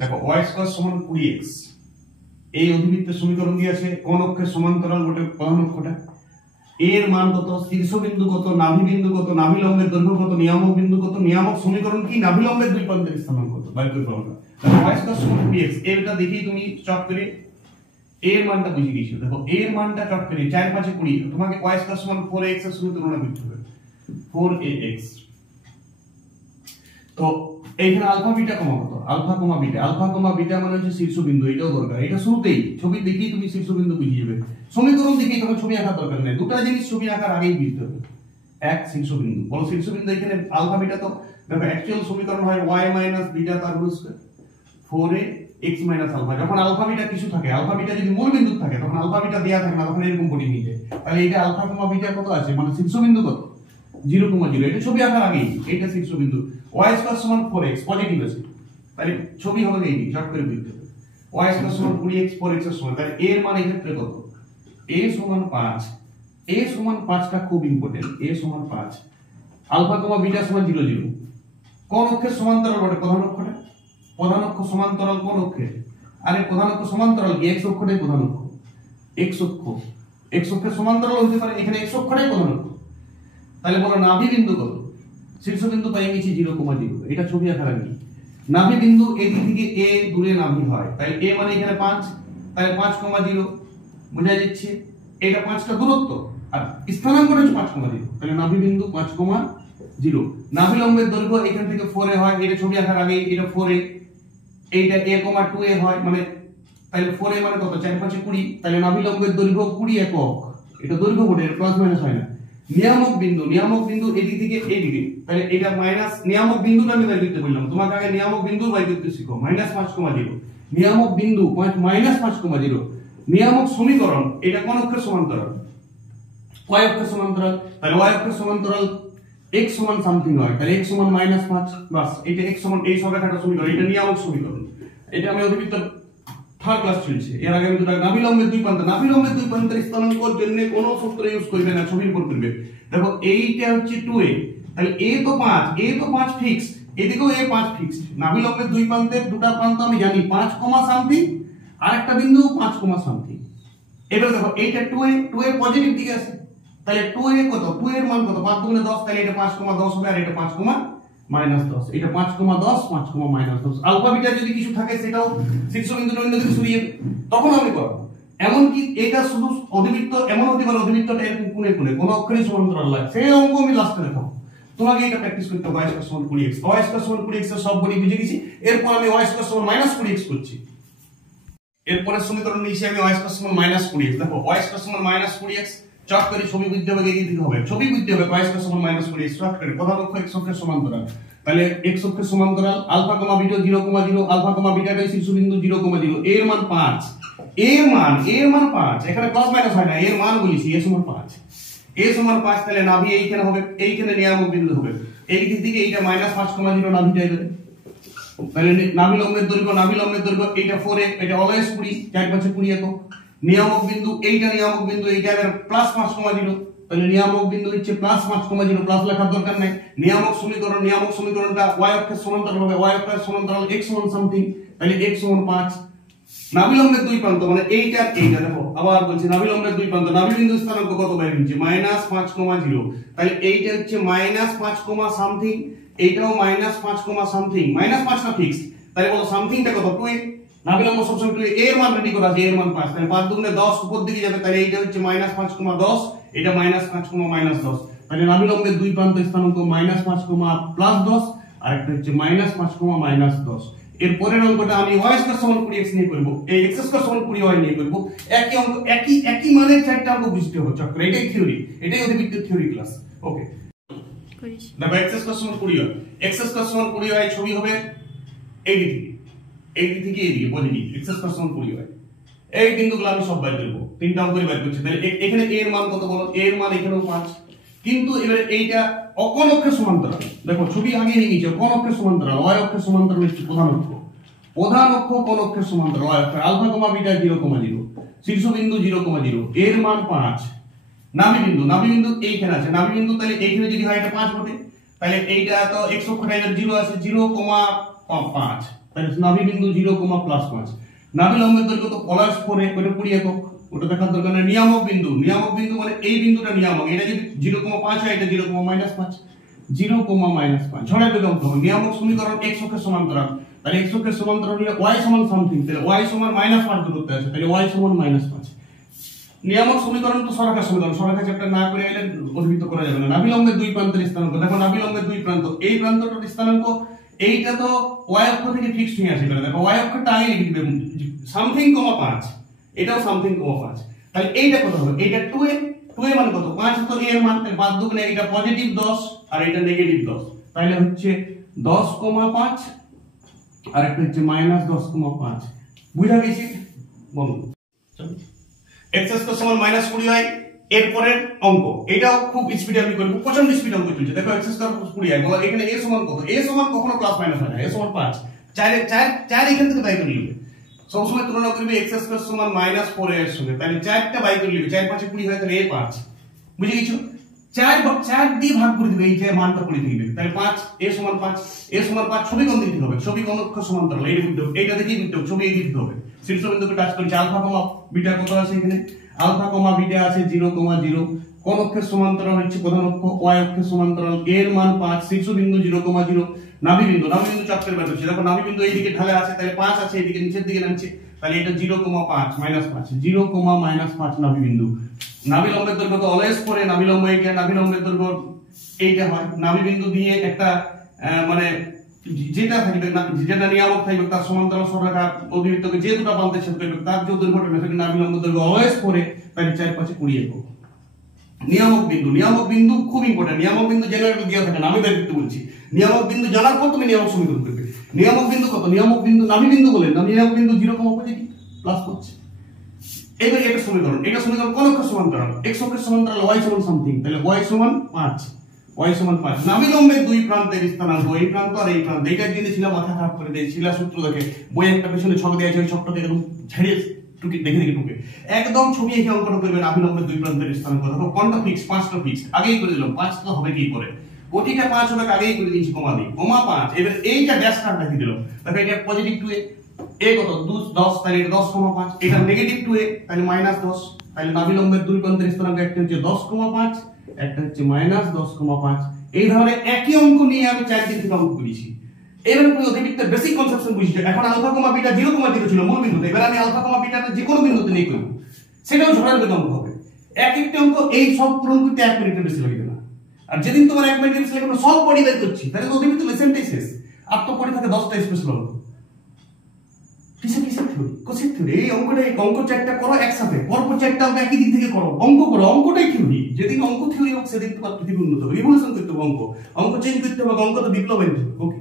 দেখো y square সমান 20x, এই অধিবৃত্তের সমীকরণ দিয়ে আছে কোন অক্ষের সমান্তরাল বটে প্রধান অক্ষটা, এর মান কত, শীর্ষবিন্দু কত, নাভি বিন্দু কত, নাভি লম্বের দৈর্ঘ্য কত, নিয়ামক বিন্দু কত, নিয়ামক সমীকরণ কি, নাভি লম্বের দুই প্রান্তের স্থানাঙ্ক কত, বাইর করতে হবে। দেখো y স্কয়ার সমান 20x, এটা দেখি তুমি চট করে এর মানটা বুঝে গেছো। দেখো এর মানটা চট করে 4 5 20, তোমাকে y স্কয়ার সমান 4x এর সঙ্গে তুলনা করতে হবে, 4ax। তো এইখানে আলফা বিটা কমা কত, alpha comma beta, alpha comma beta মানে হচ্ছে শীর্ষবিন্দু, এটাও দরকার, এটা শুরুতেই ছবি দেখেই তুমি শীর্ষবিন্দু বুঝে যাবে, সমীকরণ দেখেই তোমার ছবি আঁকার দরকার নেই, দুটো জিনিস ছবি আঁকার আগেই বুঝতে হবে। এক শীর্ষবিন্দু, বলো শীর্ষবিন্দু এখানে আলফা বিটা, তো দেখো অ্যাকচুয়াল সমীকরণ হয় y - বিটা তার হোল স্কয়ার 4ax - আলফা। যখন আলফা বিটা কিছু থাকে, আলফা বিটা যদি মূল বিন্দু থাকে তখন আলফা বিটা দেয়া থাকে না, তখন এরকম করে নিয়ে যায়। তাহলে এটা আলফা কমা বিটা কত আছে, মানে শীর্ষবিন্দু কত 0,0, এটা ছবি আঁকার আগেই, এটা শীর্ষবিন্দু। y স্কয়ার সমান 4x পজিটিভ আছে, তাহলে ছবি হবে এই শর্ট করে বুঝতে হবে, y স্কয়ার সমান 20x 4x এর সমান, তাহলে এর মান এই ক্ষেত্রে কত, a সমান 5, a সমান 5টা খুব ইম্পর্টেন্ট, a সমান 5, আলফা কমা বিটা সমান 0 0, কোন অক্ষের সমান্তরাল বটে প্রধান অক্ষটা, প্রধান অক্ষ সমান্তরাল কোন অক্ষের, আরে প্রধান অক্ষ সমান্তরাল কি x অক্ষটাই প্রধান অক্ষ, x অক্ষ, x অক্ষের সমান্তরাল হতে পারে, এখানে x অক্ষটাই প্রধান অক্ষ। তাহলে বলো নাভি বিন্দু কত, শীর্ষবিন্দু পাই গেছি 0,0, এটা ছবি আঁকার আগে। নাভি বিন্দু এই দিক থেকে a দূরে নাভি হয়, তাই a মানে এখানে 5, তাহলে 5,0 বোঝা যাচ্ছে, এটা 5টা দূরত্ব আর স্থানাঙ্কটা হচ্ছে 5,0, তাহলে নাভি বিন্দু 5,0। নাভি লম্বের দৈর্ঘ্য এখান থেকে 4a হয়, এটা ছবি আঁকার আগে, এটা 4a, এইটা a,2a হয়, মানে তাহলে 4a মানে কত 4 5 20, তাহলে নাভি লম্বের দৈর্ঘ্য 20 একক, এটা দৈর্ঘ্য বটে, এটা প্লাস মাইনাস হয় না। নিয়ামক বিন্দু, নিয়ামক বিন্দু এদিক থেকে এইদিকে, তাহলে এটা মাইনাস, নিয়ামক বিন্দুটা আমি বের করতে বললাম তোমাকে, আগে নিয়ামক বিন্দু বের করতে শিখো, -5,0, নিয়ামক বিন্দু -5,0। নিয়ামক সমীকরণ এটা কোন অক্ষের সমান্তরাল, y অক্ষের সমান্তরাল, তাহলে y অক্ষের সমান্তরাল x সমান সামথিং হয়, তাহলে x সমান -5, বাস এটা x সমান এই সরলরেখাটা সমীকরণ, এটা নিয়ামক সমীকরণ। এটা আমি অধিবৃত্ত থার্ড ক্লাস চলছে, এর আগে আমি দুটো নাভি লম্বের দুই প্রান্ত, নাভি লম্বের দুই প্রান্তের স্থানাঙ্কর জন্য কোনো সূত্র ইউজ করবে না, ছবির উপর করবে। দেখো এইটা হচ্ছে 2a, তাহলে a তো 5, a তো 5 ফিক্সড, এদিকেও a 5 ফিক্সড, নাভি লম্বের দুই প্রান্তের দুটো প্রান্ত আমি জানি 5, সামথিং, আরেকটা বিন্দু 5, সামথিং। এবার দেখো এইটা 2a পজিটিভ দিকে আছে, তাহলে 2a কত, 2 এর মান কত, 5 × 10, তাহলে এটা 5,10 হবে, আর এটা 5, -10, এটা 5,10 5, আলফা বিটা যদি কিছু থাকে সেটাও শীর্ষবিন্দুর অন্য দিকে সরিয়ে তখন আমি করব। এমন কি এটা শুধু অধিবৃত্ত, এমন হতে পারে অধিবৃত্তটা এরকম কোণে কোণে কোন অক্ষরের সমান্তরাল লাগে, সেই অঙ্ক আমি লাস্টে দেখাবো তোমাকে, এটা প্র্যাকটিস করতে হবে। y সমান 20x, y সমান 20x এর সব বডি বুঝে গেছি, এরপর আমি y সমান -20x করছি, এরপরের সমীকরণ নিয়েছি আমি y সমান -20x। দেখো y সমান -20x, চট করে ছবি বুঝতে হবে, এগিয়ে দিতে হবে, ছবি বুঝতে হবে, y সমান -20x, চট করে প্রধান অক্ষ x অক্ষের সমান্তরাল, তাহলে x অক্ষের সমান্তরাল alpha comma beta 0,0, alpha comma বিটাটা শীর্ষবিন্দু 0,0, এর মান 5, এর মান 5, এখানে প্লাস মাইনাস হয় না, এর মান বলেছি, a সমান 5, a সমান 5, তাহলে নাভি এইখানে হবে, এইখানে নিয়ামক বিন্দু হবে, এই দিক থেকে এইটা -5,0 নাভিটা এবারে, তাহলে নাভি লম্বের দৈর্ঘ্য এইটা 4a, এটা অলওয়েজ 20, 4 5 20 একক। নিয়ামক বিন্দু এইটা এবার +5,0, তাহলে নিয়ামক বিন্দু হচ্ছে +5,0, প্লাস লেখার দরকার নাই। নিয়ামক সমীকরণটা y অক্ষের সমান্তরাল হবে, y অক্ষের সমান্তরাল x সমান সামথিং, তাহলে x সমান 5। নাভি লম্বের দুই প্রান্ত মানে এইটা এইটা, দেখো আবার বলছি নাভি লম্বের দুই প্রান্ত, নাভি বিন্দু স্থানাঙ্ক কত বাইরে হচ্ছে -5,0, তাহলে এইটা হচ্ছে -5, সামথিং, এইটাও -5, সামথিং, -5 না ফিক্সড, তাহলে বলো সামথিংটা কত 2a, নাভি লম্ব সবসময় 2a, এর মান রেডি করা আছে, এর মান 5, তাহলে 5 দুগুণে 10 উপর দিকে যাবে, তাহলে এইটা হচ্ছে -5, এটা -5, তাহলে নাভি লম্বের দুই প্রান্ত স্থানাঙ্ক -5, +10, আর একটা হচ্ছে -5, এর পরের অঙ্কটা আমি y স্কয়ার সমান 20x নিয়ে করব, এই x স্কয়ার সমান 20y নিয়ে করব, একই অঙ্ক, একই মানে চারটা অঙ্ক বুঝতে হবে চক্র, এটাই থিওরি, এটাই অধিবৃত্তের থিওরি ক্লাস। ওকে, দেখো x স্কয়ার সমান 20y, x স্কয়ার সমান 20y ছবি হবে এই দিক থেকে এই দিকে পজিটিভ, x স্কয়ার সমান 20y, এই বিন্দুগুলো আমি সব বাইর করব, তিনটা অঙ্ক বাইর করছি, তাহলে এখানে a এর মান কত বলো, a এর মান এখানেও 5, কিন্তু এবারে এইটা অকোণ অক্ষের সমান্তরাল, দেখো ছবি আগে নিয়ে নিয়েছে, কোন অক্ষের সমান্তরাল, y অক্ষের সমান্তরাল হচ্ছে প্রধান অক্ষ কোন অক্ষের সমান্তরাল, y অক্ষের আলফা কমা বিটা 0,0, শীর্ষবিন্দু 0,0, এর মান 5। নাভি বিন্দু এইখানে আছে, নাভি বিন্দু তাহলে এইখানে যদি হয় এটা 5 বটে, তাহলে এইটা তো x অক্ষটা এর 0 আছে, 0,5, তাহলে নাভি বিন্দু 0, +5। নাভি লম্বের দৈর্ঘ্য তো +4 ওটা 20 একক, ওটা দেখার দরকার নেই। নিয়ামক বিন্দু মানে এই বিন্দুটা নিয়ামক, এটা যদি 0,5 হয় এটা 0,-5, 0,-5 ঝড়ের বেগ অঙ্ক হবে। নিয়ামক সমীকরণ x অক্ষের সমান্তরাল, তাহলে x অক্ষের সমান্তরাল হলে y সমান সামথিং, তাহলে y সমান -5 দূরত্বে আছে, তাহলে y সমান -5। নিয়ামক সমীকরণ তো সরলরেখা সমীকরণ, সরলরেখা চ্যাপ্টার না করে এলে অভিহিত করা যাবে না। নাভি লম্বের দুই প্রান্তের স্থানাঙ্ক, দেখো নাভি লম্বের দুই প্রান্ত, এই প্রান্তটার স্থানাঙ্ক এইটা তো y অক্ষ থেকে ফিক্সড হয়ে আসে, দেখো y অক্ষটা আগে লিখে দিবে সামথিং, 5, এটাও সামথিং, 5। তাহলে এইটা কত হবে? এইটা 2a, 2a মানে কত? 5 তো a এর মান, তাহলে 5 দুগুণে এটা +10 আর এটা -10, তাহলে হচ্ছে 10,5 আর একটা হচ্ছে -10,5। বুঝা গেছে বলো? চলো x² সমান -20 হয়। এরপরের অঙ্ক এটাও খুব স্পিডে আমি করব, প্রচন্ড স্পিড অঙ্ক চলছে। দেখো x² 20 হয়, বলো এখানে a সমান কত? a সমান কখনো প্লাস মাইনাস হয় না, a সমান 5, 4 এখান থেকে বাই করে নিবে। সবসময় তুলনা করবে x² সমান -4 এর সঙ্গে, তাহলে 4টা বাই করে নিবে, 4 5 20 হয়, তাহলে a 5। বুঝে গেছো? 4 দিয়ে ভাগ করে দিবে, এই যে মানটা করে দিবে, তাহলে 5, a সমান 5, a সমান 5। ছবি কোণ দিতে হবে? ছবি কোণ অক্ষ সমান্তরাল, এইটা বুঝতে হবে, এইটা দেখেই বুঝতে হবে, ছবি এই দিতে হবে। শীর্ষবিন্দুকে টাচ করেছে, আলফা কমা বিটা কত আছে এখানে? আলফা কমা বিটা আছে 0,0। কোন অক্ষের সমান্তরাল হচ্ছে প্রধান অক্ষ, y অক্ষের সমান্তরাল, এর মান 5, শীর্ষবিন্দু 0,0। নাভি বিন্দু চক্রের ব্যাপার ছিল, দেখো নাভি বিন্দু এইদিকে ঢালে আছে, তাহলে 5 আছে এইদিকে নিচের দিকে নামছে, তাহলে এটা 0,5 -5, 0,-5 নাভি বিন্দু। নাভি লম্বের দৈর্ঘ্য তো অলওয়েজ পরে নাভি লম্ব এইটা, নাভি লম্বের দৈর্ঘ্য এইটা হয়। নাভি বিন্দু দিয়ে একটা মানে যেটা থাকবে না, যেটা নিয়ামক থাকবে তার সমান্তরাল সরলরেখা অভিহিতকে যে দুটো প্রান্তে ছেদ করবে তার যে দৈর্ঘ্যটা সেটা নাভি লম্ব দৈর্ঘ্য অলওয়েজ পরে, তাহলে 4 5 20 একক। নিয়ামক বিন্দু খুব ইম্পর্টেন্ট। নিয়ামক বিন্দু জেনারেলি দেওয়া থাকে না, আমি বের করতে বলছি। নিয়ামক বিন্দু জানার পর তুমি নিয়ামক সমীকরণ করবে। নিয়ামক বিন্দু কত? নিয়ামক বিন্দু নাভি বিন্দু বলেন না, নিয়ামক বিন্দু 0,5 প্লাস করছে। এবার এটা সমীকরণ কোন অক্ষের সমান্তরাল? x অক্ষের সমান্তরাল, y সমান সামথিং, তাহলে y সমান 5, y সমান 5। নাভি লম্বের দুই প্রান্তের স্থানাঙ্ক, এই প্রান্ত আর এই প্রান্ত, এইটার জন্য ছিল মাথা খারাপ করে দেয়, শিলা সূত্র দেখে বই একটা পেছনে ছক দেওয়া আছে, ওই ছকটাকে একদম ঝেড়ে দেখে টুকে একদম ছবি এঁকে অঙ্কটা করবে। নাভি লম্বের দুই প্রান্তের স্থানাঙ্ক, দেখো কোনটা ফিক্স? 5টা ফিক্স, আগেই করে দিলাম। 5 তো হবে কি করে? ওটিটা 5 হবে, আগেই করে দিয়েছি, কমা দিই, কমা 5। এবার এইটা ড্যাশ কাট দেখিয়ে দিলাম, দেখো এটা পজিটিভ 2a, a কত? 10, তাহলে এটা 10,5। এটা নেগেটিভ 2a, তাহলে -10। তাহলে নাভি লম্বের দুই প্রান্তের স্থানাঙ্ক একটা হচ্ছে 10,5, একটা হচ্ছে -10,5। এই ধরনের একই অঙ্ক নিয়ে আমি 4 দিন থেকে অঙ্ক করেছি। এবার তুমি অতিরিক্তের বেসিক কনসেপশন বুঝছো। এখন আলফা কমা বিটা 0,0 ছিল মূল বিন্দুতে, এবার আমি আলফা কমা বিটাটা যে কোনো বিন্দুতে নিয়ে করব, সেটাও ঝড়ের বেগ অঙ্ক হবে। এক একটা অঙ্ক এই সব পূরণ করতে 1 মিনিটের বেশি লাগবে না। আর যেদিন তোমার 1 মিনিটের বেশি লাগবে, সব পড়ি বের করছি, তাহলে তো অতিরিক্ত লেসনটাই শেষ। আর তো পড়ে থাকে 10টা স্পেশাল অঙ্ক। কিসের থিওরি? কোসের থিওরি। এই অঙ্ক 4টা করো একসাথে, পরপর 4টা অঙ্ক একই দিক থেকে করো, অঙ্ক করো, অঙ্কটাই থিওরি। যেদিন অঙ্ক থিওরি হোক সেদিন তোমার পৃথিবী উন্নত হবে, রিভলিউশন করতে হবে, অঙ্ক চেঞ্জ করতে হবে, অঙ্ক তো বিপ্লব আনতে হবে। ওকে।